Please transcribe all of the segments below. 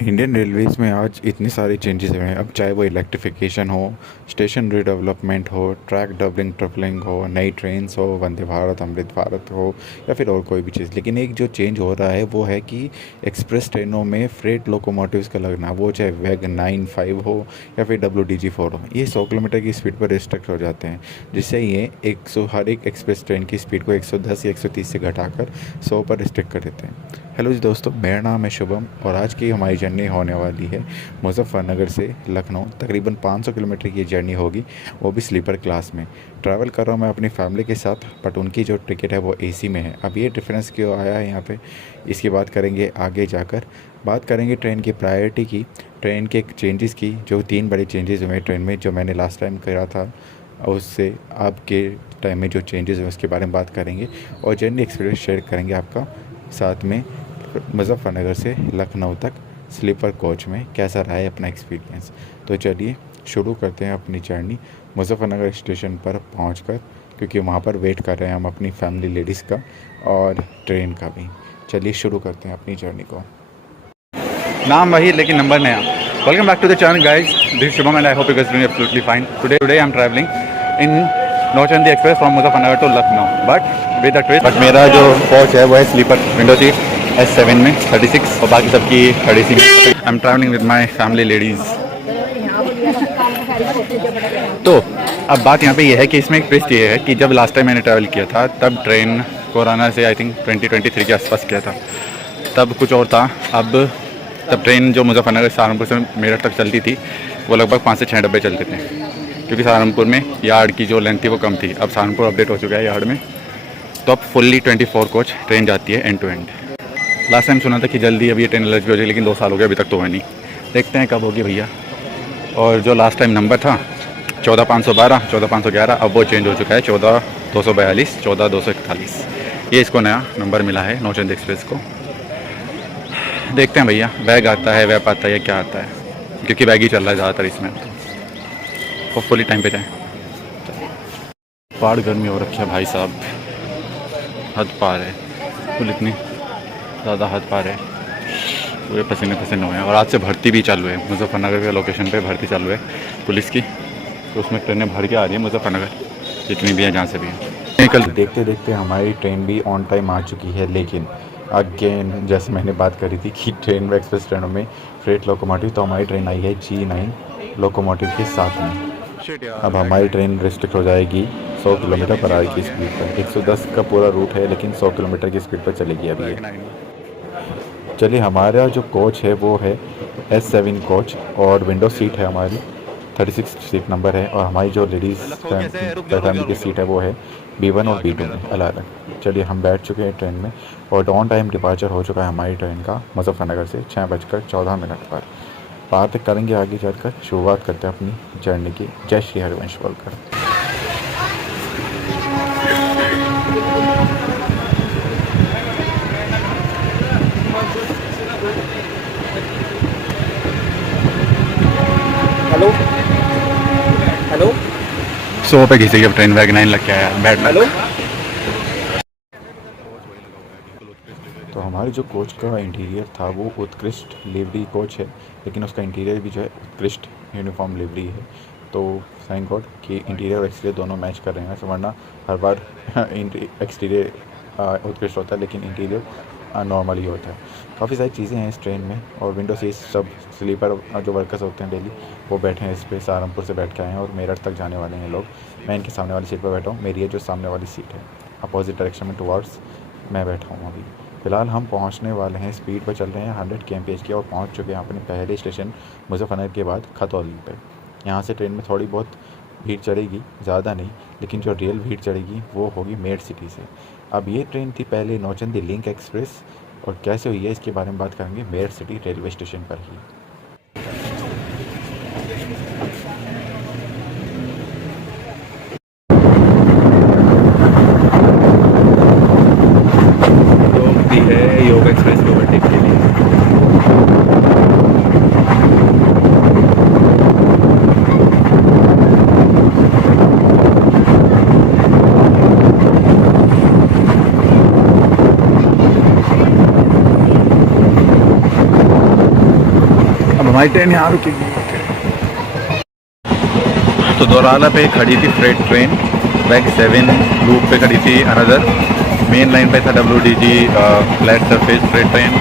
Indian Railways में आज इतने सारे चेंजेस हुए हैं। अब चाहे वो इलेक्ट्रिफिकेशन हो, स्टेशन रीडेवलपमेंट हो, ट्रैक डबलिंग ट्रिपलिंग हो, नई ट्रेन्स हो, वंदे भारत, अमृत भारत हो या फिर और कोई भी चीज़। लेकिन एक जो चेंज हो रहा है वो है कि एक्सप्रेस ट्रेनों में फ्रेट लोकोमोटिव्स का लगना, वो चाहे वैग 95 हो या फिर WDG4 हो, ये 100 किलोमीटर की स्पीड पर रिस्ट्रिक्ट हो जाते हैं। जिससे ये 100 हर एक एक्सप्रेस ट्रेन की स्पीड को 110 या 130 से घटाकर 100 पर रिस्ट्रिक्ट कर देते हैं। हेलो जी दोस्तों, मेरा नाम है शुभम और आज की हमारी जर्नी होने वाली है मुज़फ़्फ़रनगर से लखनऊ। तकरीबन 500 किलोमीटर की जर्नी होगी, वो भी स्लीपर क्लास में। ट्रैवल कर रहा हूँ मैं अपनी फैमिली के साथ, बट उनकी जो टिकट है वो एसी में है। अब ये डिफरेंस क्यों आया है यहाँ पे, इसकी बात करेंगे आगे जाकर। बात करेंगे ट्रेन की प्रायोरिटी की, ट्रेन के चेंजेस की, जो 3 बड़े चेंजेस हुए ट्रेन में, जो मैंने लास्ट टाइम करा था उससे अब के टाइम में जो चेंजेस हुए उसके बारे में बात करेंगे और जर्नी एक्सपीरियंस शेयर करेंगे आपका साथ में। मुज़फ़्फ़रनगर से लखनऊ तक स्लीपर कोच में कैसा रहा है अपना एक्सपीरियंस। तो चलिए शुरू करते हैं अपनी जर्नी मुज़फ़्फ़रनगर स्टेशन पर पहुंचकर, क्योंकि वहां पर वेट कर रहे हैं हम अपनी फैमिली लेडीज़ का और ट्रेन का भी। चलिए शुरू करते हैं अपनी जर्नी को। नाम वही लेकिन नंबर नया। Welcome back to the channel guys, this is Shubham and I hope you guys doing absolutely fine. Today I am travelling in Nauchandi express from Muzaffarnagar to Lucknow, but with a twist. But मेरा जो coach है वो है sleeper window seat S7 में 36 और बाकी सबकी 36। आई am travelling with my family ladies. तो अब बात यहाँ पे ये है कि इसमें एक ट्विस्ट ये है कि जब लास्ट टाइम मैंने ट्रैवल किया था तब ट्रेन कोरोना से आई थिंक 2023 के आसपास किया था, तब कुछ और था। अब तब ट्रेन जो मुज़फ़्फ़रनगर सहारनपुर से मेरठ तक चलती थी वो लगभग 5 से 6 डब्बे चलते थे, क्योंकि सहारनपुर में यार्ड की जो लेंथ थी वो कम थी। अब सहारनपुर अपडेट हो चुका है यार्ड में, तो अब फुल्ली 24 कोच ट्रेन जाती है end to end. Last time सुना था कि जल्दी अब ये ट्रेन एलर्जी हो जाएगी, लेकिन 2 साल हो गए अभी तक तो है नहीं। देखते हैं कब होगी भैया। और जो लास्ट टाइम नंबर था 14512, 14511, अब वो चेंज हो चुका है 14242, 14241। ये इसको नया नंबर मिला है नौचंदी एक्सप्रेस को। देखते हैं भैया बैग आता है, वैप आता है या क्या आता है, क्योंकि बैग ही चल रहा है ज़्यादातर इसमें। होपफुली टाइम पे जाएँ। पार गर्मी हो रखी है भाई साहब, हद पार है। फुल इतनी ज़्यादा हद पार है, पूरे पसीने पसीने हुए हैं। और आज से भर्ती भी चालू है, मुज़फ़्फ़रनगर के लोकेशन पे भर्ती चालू है पुलिस की, तो उसमें ट्रेनें भर के आ रही है मुज़फ़्फ़रनगर, जितनी भी हैं जहाँ से भी हैं। कल देखते देखते हमारी ट्रेन भी ऑन टाइम आ चुकी है, लेकिन अगेन जैसे मैंने बात करी थी कि ट्रेन व एक्सप्रेस ट्रेनों में फ्रेट लोकोमोटिव, तो हमारी ट्रेन आई है G9 लोकोमोटिव के साथ में। अब हमारी ट्रेन रिस्ट्रिक्ट हो जाएगी 100 किलोमीटर पर आवर की स्पीड पर। 110 का पूरा रूट है, लेकिन 100 किलोमीटर की स्पीड पर चलेगी अभी ये। चलिए, हमारा जो कोच है वो है S7 कोच और विंडो सीट है हमारी 36 सीट नंबर है, और हमारी जो लेडीज़ फैमिली की सीट है वो है B1 और B2 में अलग अलग। चलिए, हम बैठ चुके हैं ट्रेन में और ऑन टाइम डिपार्चर हो चुका है हमारी ट्रेन का मुज़फ़्फ़रनगर से 6:14 पर। बात करेंगे आगे चलकर, शुरुआत करते हैं अपनी जर्नी की। जय श्री हरिवंश बोलकर। हेलो हेलो 100 पे घिसी अब ट्रेन वैग 9 लग के आया बैठ। हेलो। तो हमारे जो कोच का इंटीरियर था वो उत्कृष्ट लिवरी कोच है, लेकिन उसका इंटीरियर भी जो है उत्कृष्ट यूनिफॉर्म लिवरी है। तो थैंक गॉड कि इंटीरियर और एक्सटीरियर दोनों मैच कर रहे हैं, वरना हर बार एक्सटीरियर उत्कृष्ट होता है लेकिन इंटीरियर नॉर्मल ही होता है। काफ़ी सारी चीज़ें हैं इस ट्रेन में, और विंडो सीट सब स्लीपर जो वर्कर्स होते हैं डेली वो बैठे हैं इस पर। सहारनपुर से बैठ के आए हैं और मेरठ तक जाने वाले हैं लोग। मैं इनके सामने वाली सीट पर बैठा हूँ, मेरी है जो सामने वाली सीट है, अपोजिट डायरेक्शन में टुवार्ड्स मैं बैठा हूँ अभी। फ़िलहाल हम पहुँचने वाले हैं, स्पीड पर चल रहे हैं 100 kmph की, और पहुँच चुके हैं अपने पहले स्टेशन मुज़फ़्फ़रनगर के बाद खतौली पे। यहाँ से ट्रेन में थोड़ी बहुत भीड़ चढ़ेगी, ज़्यादा नहीं, लेकिन जो रियल भीड़ चढ़ेगी वो होगी मेरठ सिटी से। अब ये ट्रेन थी पहले नौचंदी लिंक एक्सप्रेस, और कैसे हुई है इसके बारे में बात करेंगे मेरठ सिटी रेलवे स्टेशन पर ही। योग भी है, योग एक्सप्रेस को ओवरटेक के लिए। हमारी ट्रेन यहाँ रुकेगी। तो दोराला पे खड़ी थी फ्रेट ट्रेन, बैक 7 लूप पे खड़ी थी अनदर। मेन लाइन पे था WDG flat surface freight train.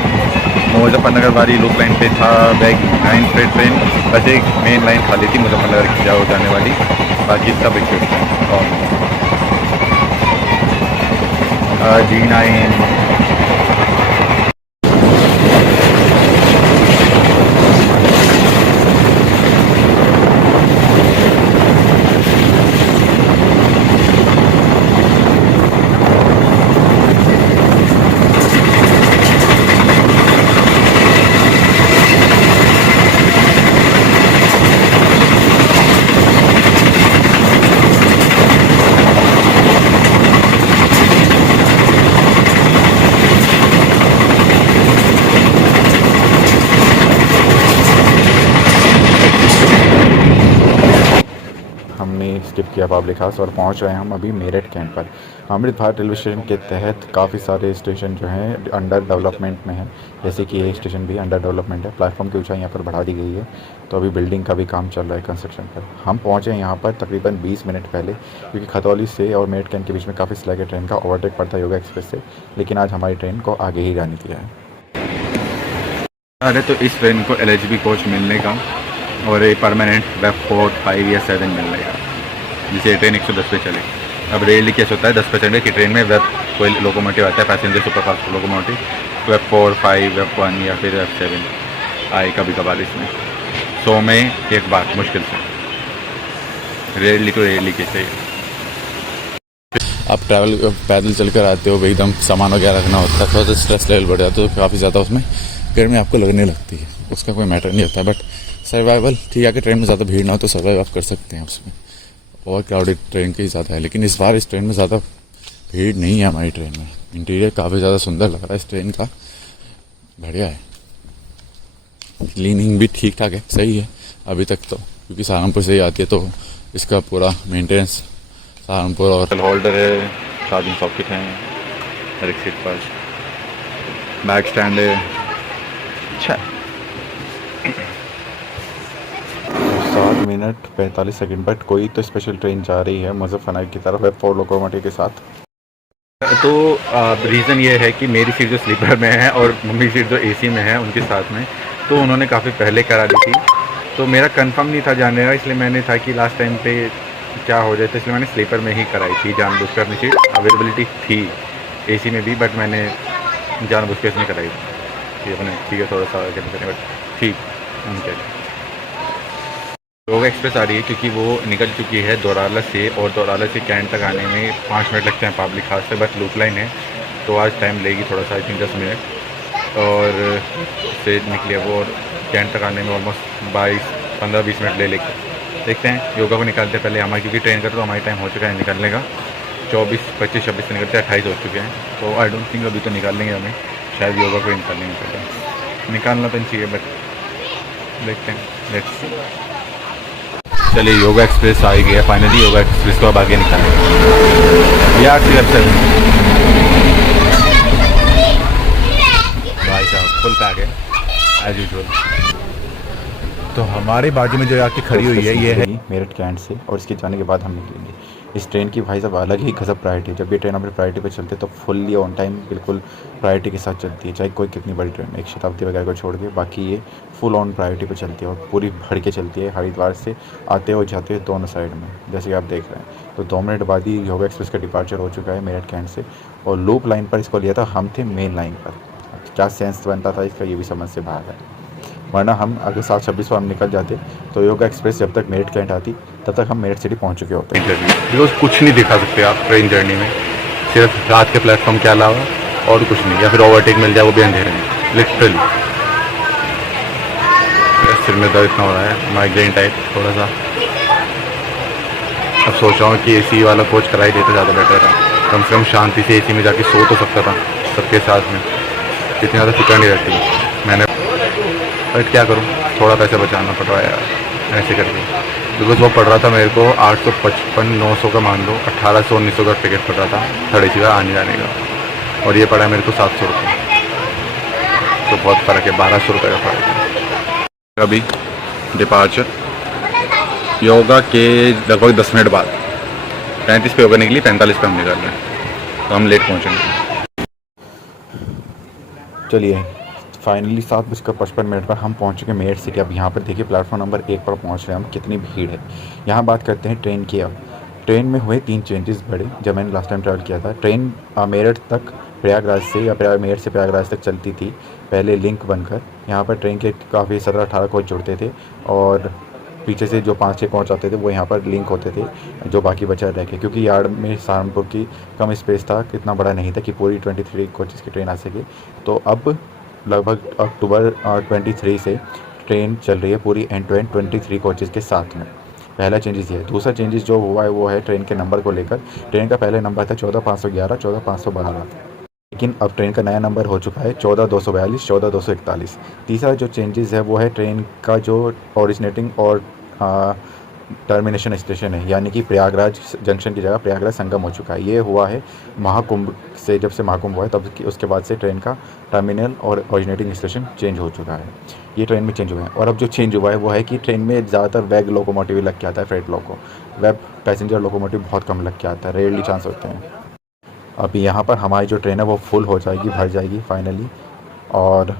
Muzaffarnagar वाली लूप लाइन पे था बैग 9 फ्रेट ट्रेन। बस एक मेन लाइन खाली थी मुजफ्फरनगर की जाओ जाने वाली, बाकी सब इक्विप्ड हैं। और G9 हमने स्किप किया पब्लिक हाउस और पहुंच रहे हैं हम अभी मेरठ कैंट पर। अमृत भारत रेलवे स्टेशन के तहत काफ़ी सारे स्टेशन जो हैं अंडर डेवलपमेंट में हैं, जैसे कि ये स्टेशन भी अंडर डेवलपमेंट है। प्लेटफॉर्म की ऊंचाई यहाँ पर बढ़ा दी गई है, तो अभी बिल्डिंग का भी काम चल रहा है कंस्ट्रक्शन पर। हम पहुँचे यहाँ पर तकरीबन 20 मिनट पहले, क्योंकि खतौली से और मेरठ कैंट के बीच में काफ़ी स्लैग है ट्रेन का, ओवरटेक पड़ता है योगा एक्सप्रेस से, लेकिन आज हमारी ट्रेन को आगे ही जाने दिया है। अरे तो इस ट्रेन को LHB कोच मिलने का और ये परमानेंट वेब 4, 5 या 7 मिल रहेगा, जिसे ट्रेन 110 पे चले। अब रेल कैसे होता है 10% की ट्रेन में वेब कोई लोकोमोटिव आता है, passenger superfast locomotive, web 4, 5, web 1 या फिर वेब 7 आए कभी कभार इसमें 100 में एक बार मुश्किल से। रेली तो रेली के चाहिए। आप ट्रैवल पैदल चल कर आते हो, एकदम सामान वगैरह रखना होता है, थोड़ा सा स्ट्रेस लेवल बढ़ जाता है, तो काफ़ी ज़्यादा उसमें गर्मी आपको लगने लगती है। उसका कोई मैटर नहीं होता, बट सर्वाइवल ठीक है कि ट्रेन में ज़्यादा भीड़ ना हो तो सर्वाइव आप कर सकते हैं उसमें। और क्राउडेड ट्रेन की ज़्यादा है, लेकिन इस बार इस ट्रेन में ज़्यादा भीड़ नहीं है हमारी ट्रेन में। इंटीरियर काफ़ी ज़्यादा सुंदर लग रहा है इस ट्रेन का, बढ़िया है। क्लीनिंग भी ठीक ठाक है, सही है अभी तक तो, क्योंकि सहारनपुर से ही आती है तो इसका पूरा मेंटेनेंस सहारनपुर। और होल्डर है, चार्जिंग सॉकेट हैं हर एक सीट पर, बैक स्टैंड है। अच्छा 7 मिनट 45 सेकंड पर कोई तो स्पेशल ट्रेन जा रही है मुजफ्फरनगर की तरफ, वेब 4 लोकोमोटिव के साथ। तो रीज़न ये है कि मेरी सीट जो स्लीपर में है और मम्मी की सीट जो AC में है उनके साथ में, तो उन्होंने काफ़ी पहले करा दी थी, तो मेरा कंफर्म नहीं था जाने का, इसलिए मैंने था कि लास्ट टाइम पे क्या हो जाए, तो इसलिए मैंने स्लीपर में ही कराई थी जानबूझकर। अपनी सीट अवेलेबिलिटी थी AC में भी, बट मैंने जानबूझकर इसमें कराई थी अपने, ठीक है थोड़ा सा बट ठीक उनके। योगा एक्सप्रेस आ रही है क्योंकि वो निकल चुकी है दोराला से, और दोराला से कैंट तक आने में 5 मिनट लगते हैं पब्लिक हाउस से, बस लूप लाइन है तो आज टाइम लेगी थोड़ा सा, आई थिंक 10 मिनट और से निकली है वो, और कैंट तक आने में ऑलमोस्ट 15-20 मिनट ले लेके। देखते हैं योगा को निकालते हैं पहले हमारी, क्योंकि ट्रेन का तो हमारी टाइम हो चुका है निकलने का, 24, 25, 26 से निकलते हैं, 28 हो चुके हैं, तो आई डोंट थिंक अभी तो निकाल लेंगे हमें, शायद योगा को निकालेंगे पहले, निकालना तो चाहिए बट देखते हैं, लेट्स सी। चलिए योगा एक्सप्रेस आ गया फाइनली, योगा एक्सप्रेस को अब आगे निकालेंगे यार सी वेबसाइट। भाई साहब फुल पैक है एज यूजुअल। तो हमारे बाजू में जो आके खड़ी हुई है ये है मेरठ कैंट से, और इसके जाने के बाद हम निकलेंगे। इस ट्रेन की भाई साहब अलग ही गजब प्रायोरिटी है। जब ये ट्रेन अपनी प्रायोरिटी पे चलती है तो फुल्ली ऑन टाइम बिल्कुल प्रायोरिटी के साथ चलती है, चाहे कोई कितनी बड़ी ट्रेन, एक शताब्दी वगैरह को छोड़ के बाकी ये फुल ऑन प्रायोरिटी पे चलती है और पूरी भर के चलती है। हरिद्वार से आते हुए जाते हुए दोनों साइड में, जैसे कि आप देख रहे हैं। तो 2 मिनट बाद ही योगा एक्सप्रेस का डिपार्चर हो चुका है मेरठ कैंट से, और लूप लाइन पर इसको लिया था, हम थे मेन लाइन पर। क्या सेंस बनता था इसका ये भी समझ से बाहर है, वरना हम अगर 7:26 को हम निकल जाते तो योगा एक्सप्रेस जब तक मेरठ कैंट आती तब तक हम मेरठ सिटी पहुंच चुके होते। बिकॉज कुछ नहीं दिखा सकते आप ट्रेन जर्नी में, सिर्फ रात के प्लेटफॉर्म के अलावा और कुछ नहीं, या फिर ओवरटेक मिल जाए वो भी अंधेरे में लिटरली। सिर में दर्द इतना हो रहा है, माइग्रेन टाइप थोड़ा सा। अब सोच रहा हूँ कि AC वाला कोच कराई देते ज़्यादा बेटर है, कम से कम शांति से AC में जाके सो तो सकता था सबके साथ में, इतनी ज़्यादा फिक्र नहीं रहती। मैंने बट क्या करूँ, थोड़ा पैसे बचाना पड़ रहा है यार ऐसे करके, बिकॉज वो पड़ रहा था मेरे को 855 900 का, मान लो 1800-1900 का टिकट पड़ रहा था थर्ड AC का आने जाने का, और ये पड़ा है मेरे को 700 रुपये, तो बहुत फ़र्क है, 1200 रुपये का फ़र्क है। अभी डिपार्चर योगा के लगभग 10 मिनट बाद 35 पे योगा निकली, 45 पे हम निकल रहे हैं, तो हम लेट पहुँचेंगे। चलिए फाइनली 7:55 पर हम पहुँच चुके मेरठ सिटी। अब यहाँ पर देखिए प्लेटफॉर्म नंबर 1 पर पहुँच रहे हैं हम, कितनी भीड़ है। यहाँ बात करते हैं ट्रेन की। अब ट्रेन में हुए 3 चेंजेस बड़े जब मैंने लास्ट टाइम ट्रैवल किया था। ट्रेन मेरठ तक प्रयागराज से या मेरठ से प्रयागराज तक चलती थी पहले लिंक बनकर। यहाँ पर ट्रेन के काफ़ी 17-18 कोच जुड़ते थे और पीछे से जो 5-6 कोच आते थे वो यहाँ पर लिंक होते थे, जो बाकी बचा रह गए, क्योंकि यार्ड में सहारनपुर की कम स्पेस था, इतना बड़ा नहीं था कि पूरी 23 कोचेज़ की ट्रेन आ सके। तो अब लगभग अक्टूबर 23 से ट्रेन चल रही है पूरी एंड टू एंड 23 कोचेज़ के साथ में। पहला चेंजेस ये है। दूसरा चेंजेस जो हुआ है वो है ट्रेन के नंबर को लेकर। ट्रेन का पहले नंबर था 14511, 14512, लेकिन अब ट्रेन का नया नंबर हो चुका है 14242, 14241। तीसरा जो चेंजेस है वो है ट्रेन का जो ओरिजिनेटिंग और टर्मिनेशन स्टेशन है, यानी कि प्रयागराज जंक्शन की जगह प्रयागराज संगम हो चुका है। ये हुआ है महाकुंभ से, जब से महाकुंभ हुआ है तब उसके बाद से ट्रेन का टर्मिनल और ओरिजिनेटिंग स्टेशन चेंज हो चुका है। ये ट्रेन में चेंज हुआ है। और अब जो चेंज हुआ है वो है कि ट्रेन में ज़्यादातर वेग लोकोमोटिव लग के आता है, फ्रेट लोको। वेब पैसेंजर लोकोमोटिव बहुत कम लग के आता है, रेयरली चांस होते हैं। अब यहाँ पर हमारी जो ट्रेन है वो फुल हो जाएगी, भर जाएगी फाइनली, और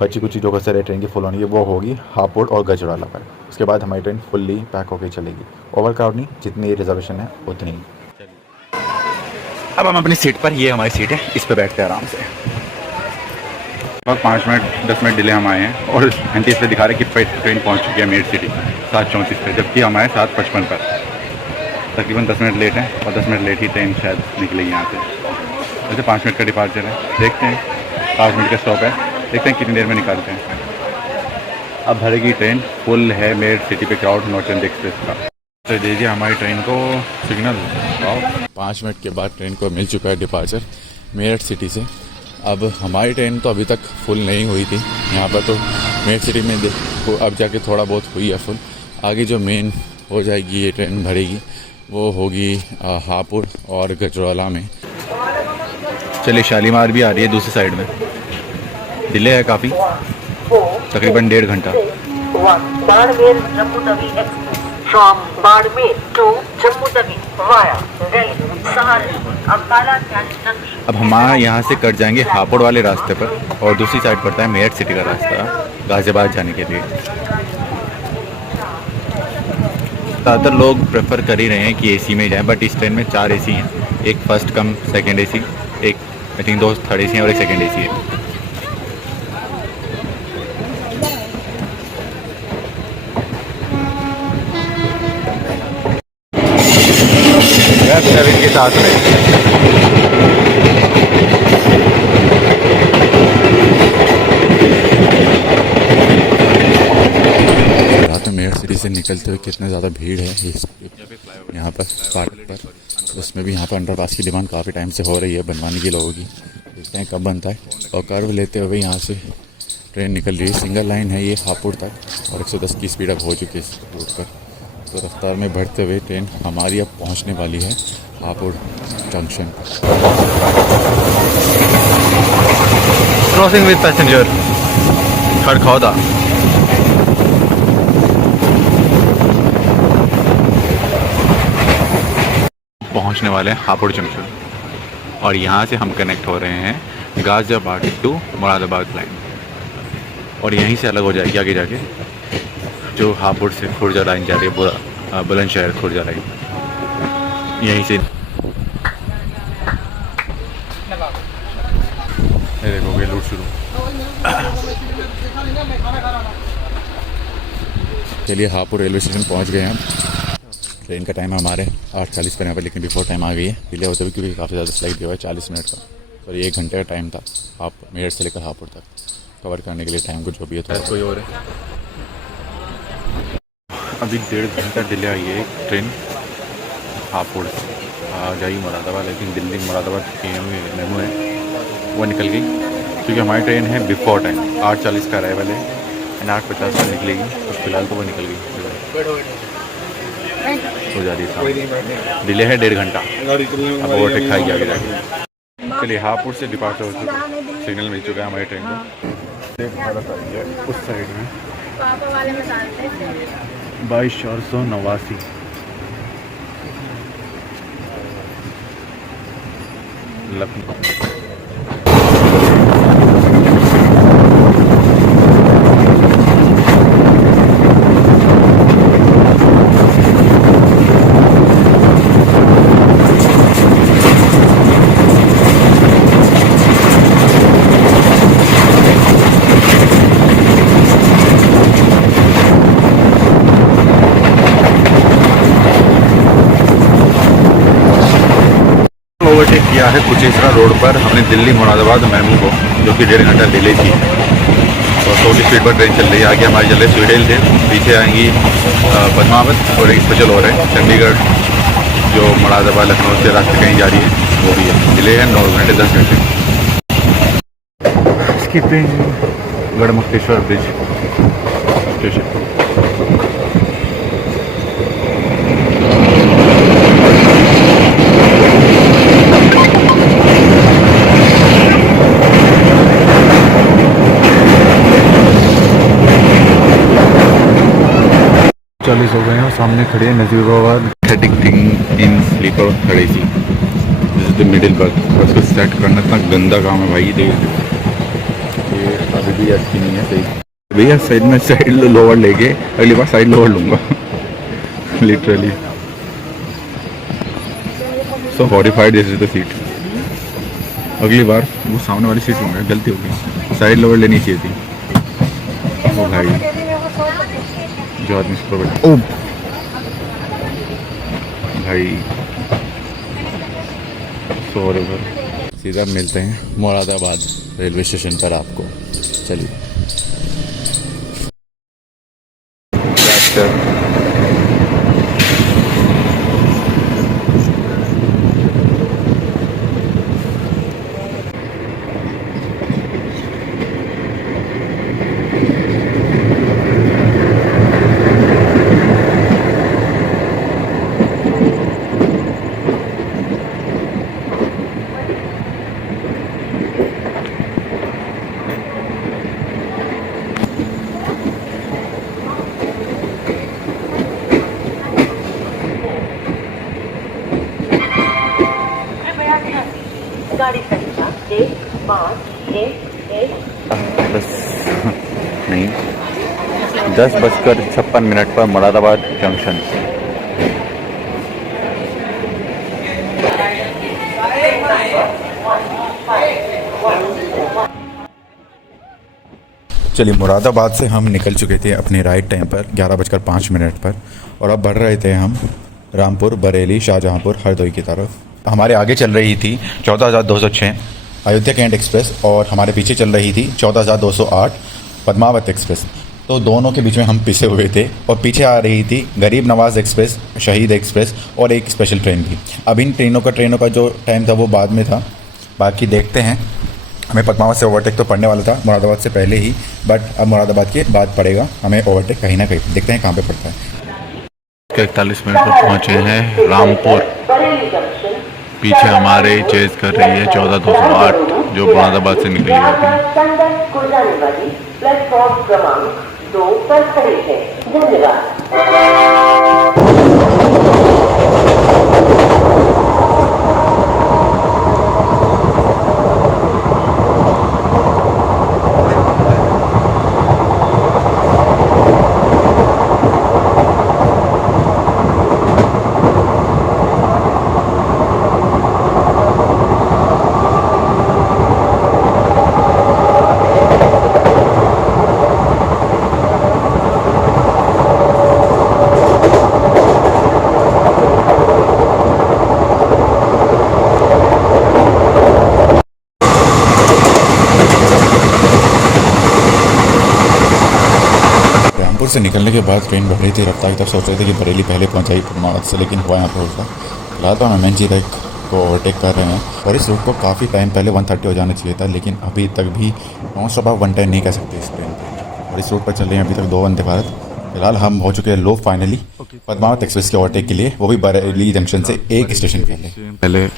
बची कुछ जो कसर है ट्रेन की फुल होने की वो होगी हापुड़ और गजराला पर। उसके बाद हमारी ट्रेन फुल्ली पैक होकर चलेगी। ओवर क्राउड नहीं, जितनी रिजर्वेशन है उतनी ही। अब हम अपनी सीट पर, ये हमारी सीट है, इस पर बैठते हैं आराम से। लगभग 5 मिनट 10 मिनट डिले हम आए हैं और 35 पे दिखा रहे कि ट्रेन पहुंच चुकी है मेरठ सिटी 7:34 पे, जबकि हम आए 7:55 पर। तकरीबन 10 मिनट लेट है और 10 मिनट लेट ही ट्रेन शायद निकलेगी यहाँ से। वैसे 5 मिनट का डिपार्चर है, देखते हैं 5 मिनट का स्टॉप है, देखते हैं कितनी देर में निकालते हैं। अब भरेगी ट्रेन, फुल है मेरठ सिटी पे क्राउड नौचंदी एक्सप्रेस का। तो दीजिए हमारी ट्रेन को सिग्नल। 5 मिनट के बाद ट्रेन को मिल चुका है डिपार्चर मेरठ सिटी से। अब हमारी ट्रेन तो अभी तक फुल नहीं हुई थी यहाँ पर, तो मेरठ सिटी में देखो अब जाके थोड़ा बहुत हुई है फुल। आगे जो मेन हो जाएगी ये ट्रेन भरेगी वो होगी हापुड़ और गजराला में। चलिए शालीमार भी आ रही है दूसरी साइड में, डिले है काफ़ी, तकरीबन 1.5 घंटा। Barmer Jammu Tawi express from Barmer to Jammu Tawi via Delhi Saharanpur Ambala junction. अब हम यहाँ से कट जाएंगे हापुड़ वाले रास्ते पर और दूसरी साइड पड़ता है मेरठ सिटी का रास्ता गाज़ियाबाद जाने के लिए। ज़्यादातर लोग प्रेफर कर ही रहे हैं कि एसी में जाएं, बट इस ट्रेन में 4 एसी हैं, एक फर्स्ट कम सेकंड एसी, एक आई थिंक 2 थर्ड एसी हैं और एक सेकंड एसी है। वेब 7 के साथ में रात में मेरठ सिटी से निकलते हुए कितने ज़्यादा भीड़ है यहाँ पर फाटक पर। उसमें भी यहाँ पर अंडरपास की डिमांड काफ़ी टाइम से हो रही है बनवाने की लोगों की, देखते हैं कब बनता है। और कर्व लेते हुए यहाँ से ट्रेन निकल रही है, सिंगल लाइन है ये हापुड़ तक और 110 की स्पीड अब हो चुकी है इस रूट पर। तो रफ्तार में बढ़ते हुए ट्रेन हमारी अब पहुँचने वाली है Hapur junction. Crossing with passenger Kharkhauda. पहुंचने वाले हैं हापुड़ जंक्शन और यहाँ से हम कनेक्ट हो रहे हैं गाज़ियाबाद टू मुरादाबाद लाइन, और यहीं से अलग हो जाएगी आगे जाके जो हापुड़ से खुर्जा लाइन जा रही है, बुलंदशहर खुर्जा लाइन, यहीं से। देखोगे लूट शुरू। चलिए हापुड़ रेलवे स्टेशन पहुँच गए हैं। ट्रेन का टाइम है हमारे 8:40 पर यहाँ पर, लेकिन बिफोर टाइम आ गई है, डिले होते हुए क्योंकि काफ़ी ज़्यादा फ्लाइट दिया हुआ है 40 मिनट का, और 1 घंटे का टाइम था आप मेरठ से लेकर हापुड़ तक कवर करने के लिए टाइम को जो भी है। तो कोई और है अभी 1.5 घंटा डिले आई है ट्रेन हापुड़ से आ जाएगी मुरादाबाद, लेकिन दिल्ली मुरादाबाद की मेमू है वो निकल गई क्योंकि हमारी ट्रेन है बिफोर टाइम 8:40 का अराइवल है एंड 8:50 पर निकलेगी, तो फिलहाल तो वो निकल गई हो जा रही है। डिले है 1.5 घंटा, अब ओवरटेक खाएगी आगे जाके। चलिए हापुड़ से डिपार्चर हो चुका है। सिग्नल मिल चुका है हमारी ट्रेन को। एक भारत आ रही है उस साइड में, पापा वाले में डालते हैं। 22,489 लखनऊ। ओवरटेक किया है कुचेसरा रोड पर हमने दिल्ली मुरादाबाद मेमू को, जो कि 1.5 घंटा डिले थी, और 100 की स्पीड पर ट्रेन चल रही है। आगे हमारी चल रही है स्वीडेल से, पीछे आएंगी पद्मावत, और एक स्पेशल और है चंडीगढ़ जो मुरादाबाद लखनऊ से रास्ते कहीं जा रही है, वो भी है। डिले है 9 घंटे 10 घंटे। Skipping Garhmukteshwar bridge station. चालीस हो गए हैं और सामने खड़ी है नजीबाबाद थिंग इन स्लीपर खड़ी थी। This is the middle birth. बस को सेट करना इतना गंदा काम है भाई। देख ये अभी भी अच्छी नहीं है सही। भैया साइड में साइड लोअर लेके अगली बार साइड लोअर लूँगा literally. So horrified this is the seat. अगली बार वो सामने वाली सीट लूँगा, गलती हो गई, साइड लोअर लेनी चाहिए थी। ओ भाई जो आदमी इसको बैठा, ओ भाई सॉरी। सीधा मिलते हैं मुरादाबाद रेलवे स्टेशन पर आपको। चलिए गाड़ी संख्या 15111 10 नहीं 10:56 पर मुरादाबाद जंक्शन। चलिए मुरादाबाद से हम निकल चुके थे अपने राइट टाइम पर 11:05 पर, और अब बढ़ रहे थे हम रामपुर, बरेली, शाहजहांपुर, हरदोई की तरफ। हमारे आगे चल रही थी 14,206 अयोध्या कैंट एक्सप्रेस, और हमारे पीछे चल रही थी 14,208 पद्मावत एक्सप्रेस। तो दोनों के बीच में हम पिसे हुए थे, और पीछे आ रही थी गरीब नवाज़ एक्सप्रेस, शहीद एक्सप्रेस और एक स्पेशल ट्रेन भी। अब इन ट्रेनों का जो टाइम था वो बाद में था, बाकी देखते हैं। हमें पद्मावत से ओवरटेक तो पड़ने वाला था मुरादाबाद से पहले ही, बट अब मुरादाबाद के बाद पड़ेगा हमें ओवरटेक कहीं ना कहीं। देखते हैं कहाँ पे पड़ता है। 41 मिनट पर पहुँचे हैं रामपुर। पीछे हमारे चेज कर रही है 14,208 जो मुरादाबाद से निकली है अभी। प्लेटफॉर्म क्रमांक 2 पर खड़ी है। धन्यवाद। रामपुर से निकलने के बाद ट्रेन बढ़ रही थी रफ्तार की तरफ। सोच रहे थे कि बरेली पहले पहुंचाई पद्मावत से, लेकिन हुआ यहाँ पर उल्टा। फिलहाल तो हम MNG रैक को ओवरटेक कर रहे हैं, और इस रूट को काफ़ी टाइम पहले 130 हो जाना चाहिए था, लेकिन अभी तक भी नॉन स्टॉप आप 110 नहीं कह सकते इस ट्रेन पर। और इस रूट पर चल रहे हैं अभी तक 2 वंदे भारत। फिलहाल हम हो चुके हैं लो फाइनली पद्मावत एक्सप्रेस के ओवरटेक के लिए, वो भी बरेली जंक्शन से एक स्टेशन पहले।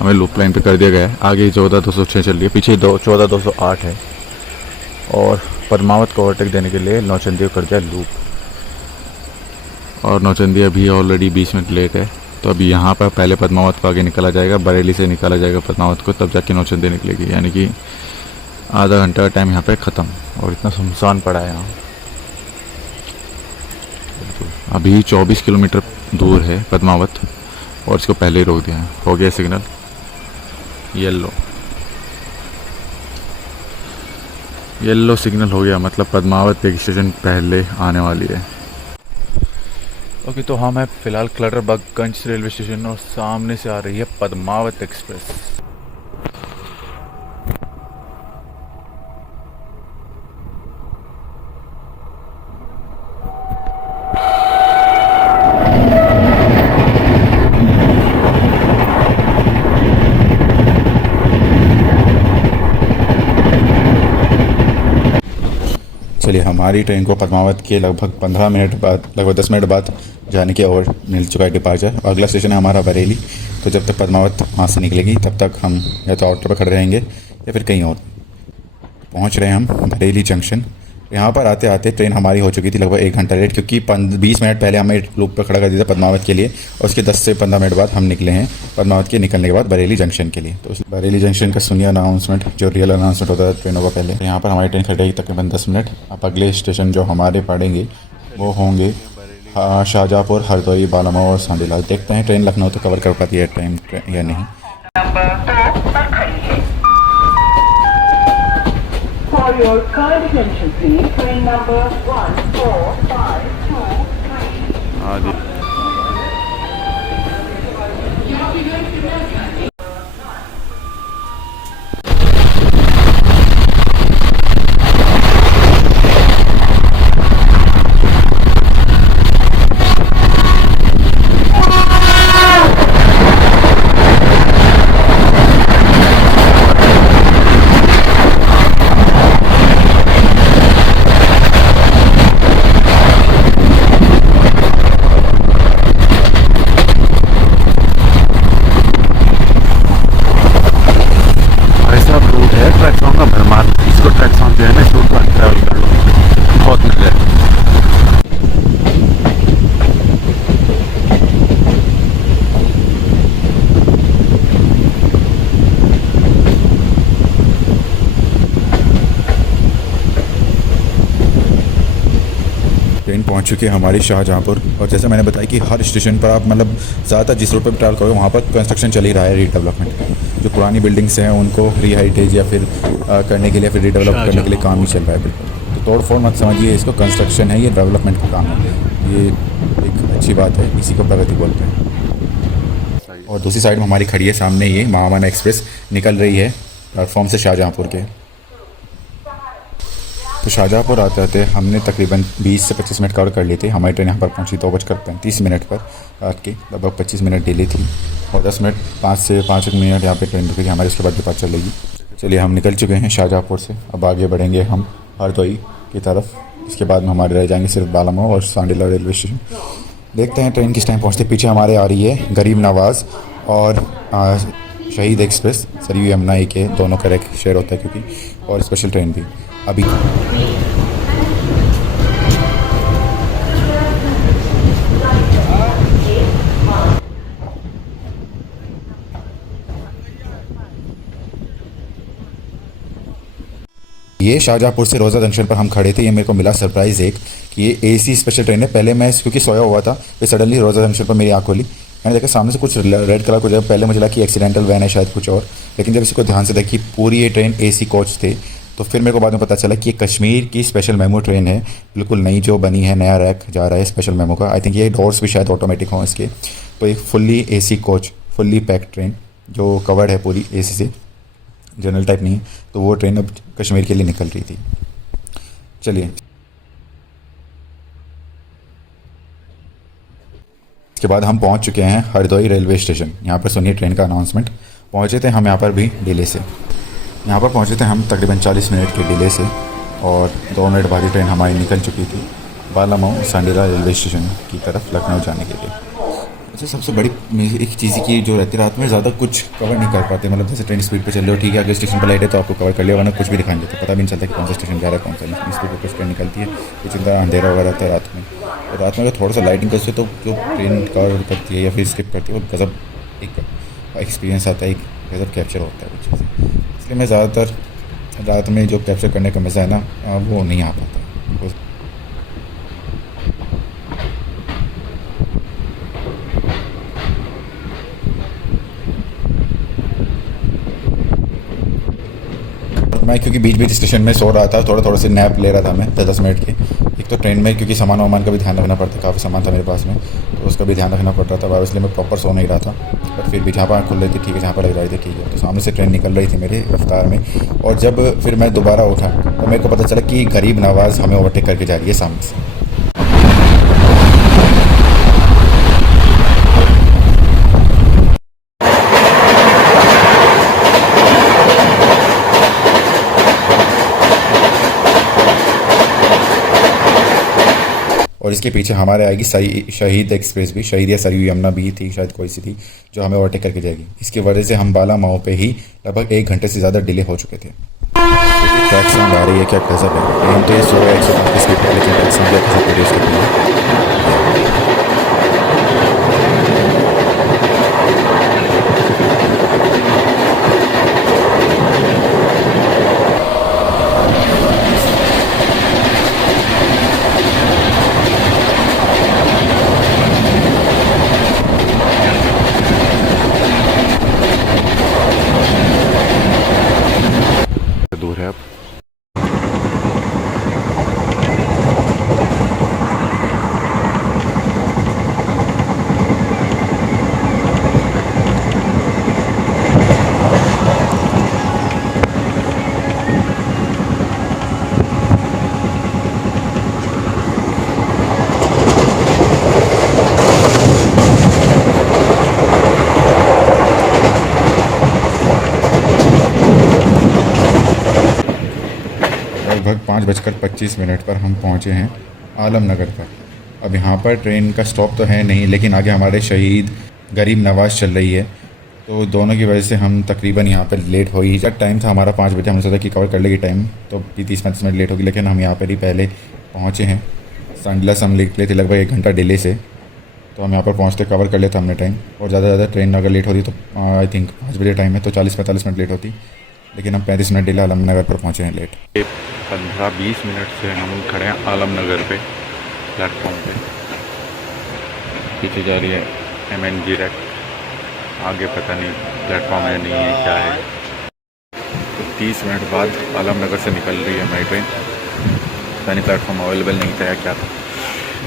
हमें लूप लाइन पे कर दिया गया है। आगे 14,206 चल रही है, पीछे 14,208 है। और पद्मावत को ओवरटेक देने के लिए नौचंदी को कर दिया लूप। और नौचंदी अभी ऑलरेडी 20 मिनट लेट है, तो अभी यहाँ पर पहले पद्मावत को आगे निकाला जाएगा, बरेली से निकाला जाएगा पद्मावत को, तब जाके नौचंदी निकलेगी। यानी कि आधा घंटा का टाइम यहाँ पे ख़त्म। और इतना सुनसान पड़ा है यहाँ। अभी 24 किलोमीटर दूर है पद्मावत और इसको पहले ही रोक दिया है। हो गया सिग्नल येलो सिग्नल हो गया, मतलब पद्मावत एक स्टेशन पहले आने वाली है। ओके, तो हम हैं फ़िलहाल क्लटरबगंज रेलवे स्टेशन और सामने से आ रही है पद्मावत एक्सप्रेस। चलिए, हमारी ट्रेन को पद्मावत के लगभग 15 मिनट बाद, लगभग 10 मिनट बाद जाने के और मिल चुका है डिपार्चर। अगला स्टेशन है हमारा बरेली। तो जब तक पद्मावत वहाँ से निकलेगी तब तक हम या तो ऑटो पर खड़े रहेंगे या फिर कहीं और। पहुँच रहे हैं हम बरेली जंक्शन। यहाँ पर आते आते ट्रेन हमारी हो चुकी थी लगभग 1 घंटा लेट, क्योंकि 20 मिनट पहले हमें लूप पर खड़ा कर दिया था पद्मावत के लिए, और उसके 10 से 15 मिनट बाद हम निकले हैं पद्मावत के निकलने के बाद बरेली जंक्शन के लिए। तो बरेली जंक्शन का सुनिए अनाउंसमेंट, जो रियल अनाउंसमेंट होता है ट्रेनों का पहले। यहाँ पर हमारी ट्रेन खड़ी रहेगी तकरीबन 10 मिनट। अब अगले स्टेशन जो हमारे पड़ेंगे वो होंगे शाहजहाँपुर, हरदोई, बालामाव और सांडीलाल। देखते हैं ट्रेन लखनऊ तो कवर कर पाती है ट्रेन या नहीं। For your kind attention, please, train number 14523. Platform का भरमार, इसको प्लेटफॉर्म जो है ना, इसको ट्रैवल कर लो, बहुत मजा है। ट्रेन पहुंच चुकी है हमारी शाहजहाँपुर। और जैसे मैंने बताया कि हर स्टेशन पर आप मतलब ज़्यादातर जिस रोड पर ट्रैवल करोगे वहाँ पर कंस्ट्रक्शन चल ही रहा है, रीडेवलपमेंट। जो पुरानी बिल्डिंग्स हैं उनको रीहाइटेज या फिर करने के लिए, फिर रीडेवलप करने के लिए काम ही चल रहा है। बिल्कुल, तो तोड़ फोड़ मत समझिए इसको, कंस्ट्रक्शन है, ये डेवलपमेंट का काम है। ये एक अच्छी बात है, इसी को प्रगति बोलते हैं। और दूसरी साइड में हमारी खड़ी है सामने ये महामाना एक्सप्रेस निकल रही है प्लेटफॉर्म से शाहजहाँपुर के। तो शाहजहाँपुर आते आते हमने तकरीबन 20 से 25 मिनट कवर कर लिए थे। हमारी ट्रेन यहाँ पर पहुँची 2:35 मिनट पर रात के, लगभग 25 मिनट डिले थी। और 10 मिनट 5 से 5 मिनट यहाँ पे ट्रेन रुकी थी हमारी, उसके बाद डिपार्चर चलेगी। चलिए, हम निकल चुके हैं शाहजहाँपुर से। अब आगे बढ़ेंगे हम हरदोई की तरफ। इसके बाद में हमारे रह जाएंगे सिर्फ बालामाव और सांडीला रेलवे स्टेशन। देखते हैं ट्रेन किस टाइम पहुँचते। पीछे हमारे आ रही है गरीब नवाज़ और शहीद एक्सप्रेस, सरयू यमुना के दोनों का एक शेयर होता है क्योंकि, और स्पेशल ट्रेन भी अभी। ये शाहजहाँपुर से रोज़ा जंक्शन पर हम खड़े थे। ये मेरे को मिला सरप्राइज़ एक कि ये एसी स्पेशल ट्रेन है। पहले मैं क्योंकि सोया हुआ था, फिर सडनली रोज़ा जंक्शन पर मेरी आँख खोली, मैंने देखा सामने से कुछ रेड कलर कुछ, पहले मुझे लगा कि एक्सीडेंटल वैन है शायद कुछ और, लेकिन जब इसको ध्यान से देखी पूरी ये ट्रेन एसी कोच थे। तो फिर मेरे को बाद में पता चला कि ये कश्मीर की स्पेशल मेमो ट्रेन है, बिल्कुल नई जो बनी है, नया रैक जा रहा है स्पेशल मेमो का। आई थिंक ये डोर्स भी शायद ऑटोमेटिक हों इसके। तो एक fully AC coach, fully packed train जो कवर्ड है पूरी एसी से, जनरल टाइप नहीं है। तो वो ट्रेन अब कश्मीर के लिए निकल रही थी। चलिए, इसके बाद हम पहुंच चुके हैं हरदोई रेलवे स्टेशन। यहाँ पर सुनिए ट्रेन का अनाउंसमेंट। पहुँचे थे हम यहाँ पर भी डिले से। यहाँ पर पहुँचे थे हम तकरीबन 40 मिनट के डिले से, और 2 मिनट बाद ही ट्रेन हमारी निकल चुकी थी बालामाव सांडीला रेलवे स्टेशन की तरफ लखनऊ जाने के लिए। अच्छा, सबसे बड़ी एक चीज़ की जो रहती है, रात में ज़्यादा कुछ कवर नहीं कर पाते। मतलब जैसे ट्रेन स्पीड पे चल रहे हो, ठीक है, अगर स्टेशन पर लाइट है तो आपको कवर कर लिया, वरना कुछ भी दिखाई नहीं देता, पता भी नहीं चलता कि कौन सा स्टेशन जा रहा है, कौन सा नहीं। स्पीड पर कुछ ट्रेन निकलती है, कुछ इतना अंधेरा वगैरह रहता है रात में। तो रात में अगर थोड़ा सा लाइटिंग करते तो जो ट्रेन कवर करती है या फिर स्किप करती है, वो गज़ब एक एक्सपीरियंस आता है, एक गज़ब कैप्चर होता है वो चीज़ें। इसलिए मैं ज़्यादातर रात में जो कैप्चर करने का मज़ा है ना, वो नहीं आ पाता। मैं क्योंकि बीच बीच स्टेशन में सो रहा था, थोड़ा थोड़ा से नैप ले रहा था मैं 10 मिनट की। एक तो ट्रेन में क्योंकि सामान वामान का भी ध्यान रखना पड़ता, काफ़ी सामान था मेरे पास में, तो उसका भी ध्यान रखना पड़ रहा था, इसलिए मैं प्रॉपर सो नहीं रहा था। बट फिर भी जहाँ पर खुल रही थी ठीक है, जहाँ पर लग रही थी ठीक है। तो सामने से ट्रेन निकल रही थी मेरी रफ्तार में, और जब फिर मैं दोबारा उठा तो मेरे को पता चला कि गरीब नवाज़ हमें ओवरटेक करके जा रही है सामने से। और इसके पीछे हमारे आएगी शहीद एक्सप्रेस भी, शहीद या सरयू यमुना भी थी शायद, कोई सी थी, जो हमें ओवरटेक करके जाएगी। इसकी वजह से हम बाला माओ पे ही लगभग 1 घंटे से ज़्यादा डिले हो चुके थे। ट्रैक साउंड आ रही है, क्या गज़ब है। ट्रेन तो ये 100-125 स्पीड पर, लेकिन ट्रैक साउंड क्या गज़ब प्रोड्यूस करती है। दूर है अब। लगभग 5:25 पर हम पहुँचे हैं आलमनगर पर। अब यहाँ पर ट्रेन का स्टॉप तो है नहीं, लेकिन आगे हमारे शहीद गरीब नवाज़ चल रही है, तो दोनों की वजह से हम तकरीबन यहाँ पर लेट हो ही। जब टाइम था हमारा 5 बजे, हमने सोचा कि कवर कर लेगी टाइम, तो भी 30-35 मिनट लेट होगी, लेकिन हम यहाँ पर ही पहले पहुँचे हैं। संडलस हम निकले थे लगभग 1 घंटा डिले से, तो हम यहाँ पर पहुँचते कवर कर लेता हमने टाइम। और ज़्यादा से ज़्यादा ट्रेन अगर लेट होती तो आई थिंक 5 बजे टाइम है, तो 40-45 मिनट लेट होती, लेकिन हम 35 मिनट डिले आलमनगर पर पहुँचे हैं लेट। 15-20 मिनट से हम खड़े हैं आलमनगर पे प्लेटफॉर्म पे। पीछे जा रही है MNG रैक, आगे पता नहीं प्लेटफॉर्म है नहीं है क्या है। 30 मिनट बाद आलमनगर से निकल रही है हमारी ट्रेन। पता नहीं प्लेटफॉर्म अवेलेबल नहीं था या क्या था।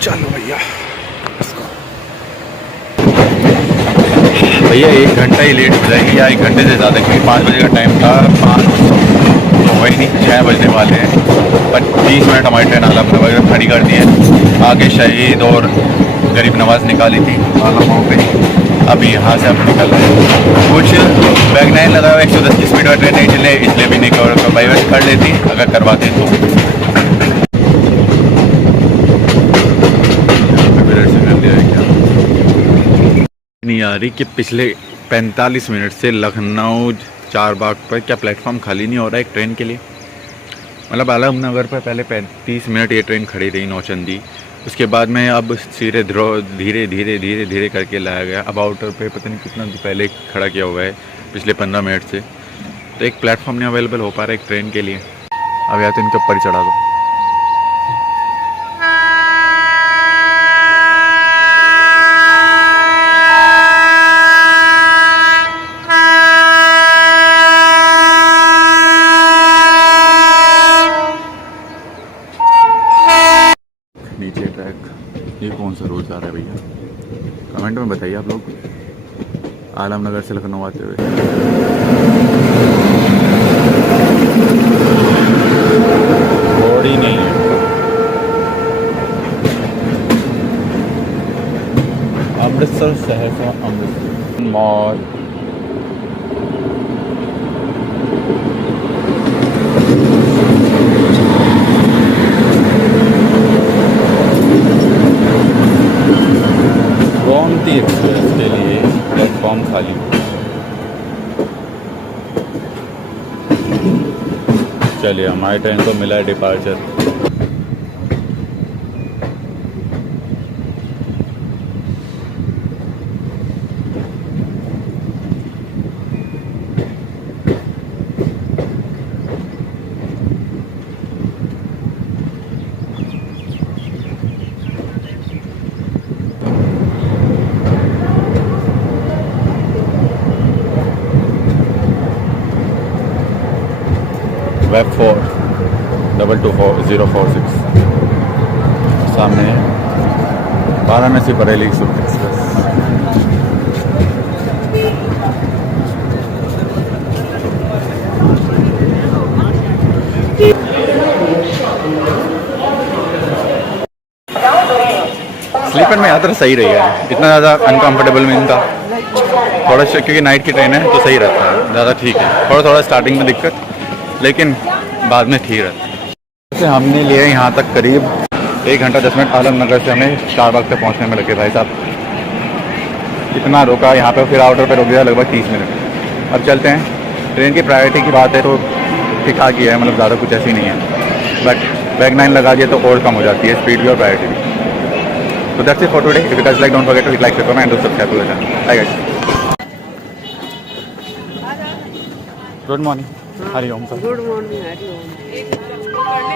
चलो भैया, भैया 1 घंटा ही लेट हो जाएगी या 1 घंटे से ज़्यादा, क्योंकि 5 बजे का टाइम था, 5 तो वही नहीं 6 बजने वाले हैं। पर 30 मिनट हमारी ट्रेन आलमनगर में खड़ी कर दी है। आगे शहीद और गरीब नवाज़ निकाली थी आलमनगर पे, अभी यहाँ से हम निकल रहे हैं। कुछ बैग 9 लगा हुआ 110 की स्पीड पर ट्रेन नहीं चले, इसलिए भी नहीं बाईपास कर लेती अगर करवाते तो। नहीं आ रही कि पिछले 45 मिनट से लखनऊ चारबाग पर क्या प्लेटफॉर्म खाली नहीं हो रहा है एक ट्रेन के लिए। मतलब आलमनगर पर पहले 35 मिनट ये ट्रेन खड़ी रही नौचंदी, उसके बाद में अब धीरे धीरे धीरे धीरे धीरे करके लाया गया। अब आउटर पे पता नहीं कितना पहले खड़ा किया हुआ है पिछले 15 मिनट से, तो एक प्लेटफॉर्म नहीं अवेलेबल हो पा रहा है एक ट्रेन के लिए। अब या तो इनके ऊपर ही चढ़ा दो। नीचे ट्रैक, ये कौन सा रोड जा रहा है भैया, कमेंट में बताइए आप लोग। आलमनगर से लखनऊ आते हुए रोड ही नहीं है। अमृतसर शहर से अमृतसर मॉल, गोमती एक्सप्रेस। चलिए हमारी ट्रेन को मिला है डिपार्चर। वेब 4 22046 सामने है Varanasi Bareilly super express. Sleeper में यात्रा सही रही है, इतना ज़्यादा अनकंफर्टेबल में इनका थोड़ा सा, क्योंकि नाइट की ट्रेन है तो सही रहता है, ज़्यादा ठीक है। थोड़ा स्टार्टिंग में दिक्कत, लेकिन बाद में ठीक रहता है। जैसे हमने लिए यहाँ तक करीब 1 घंटा 10 मिनट, आलमनगर से हमें चारबाग तक पहुँचने में लगे भाई साहब। इतना रुका यहाँ पे, फिर आउटर पे रुक गया लगभग 30 मिनट। अब चलते हैं। ट्रेन की प्रायोरिटी की बात है तो ठीक ठाक ही है, मतलब ज़्यादा कुछ ऐसी नहीं है, बट बैक 9 लगा दिए तो और कम हो जाती है स्पीड भी और प्रायोरिटी भी। तो that's it for today. If you guys like, don't forget to like, share, comment and subscribe to the channel. Bye guys. Good morning, Hariom sir. Good morning, Hariom.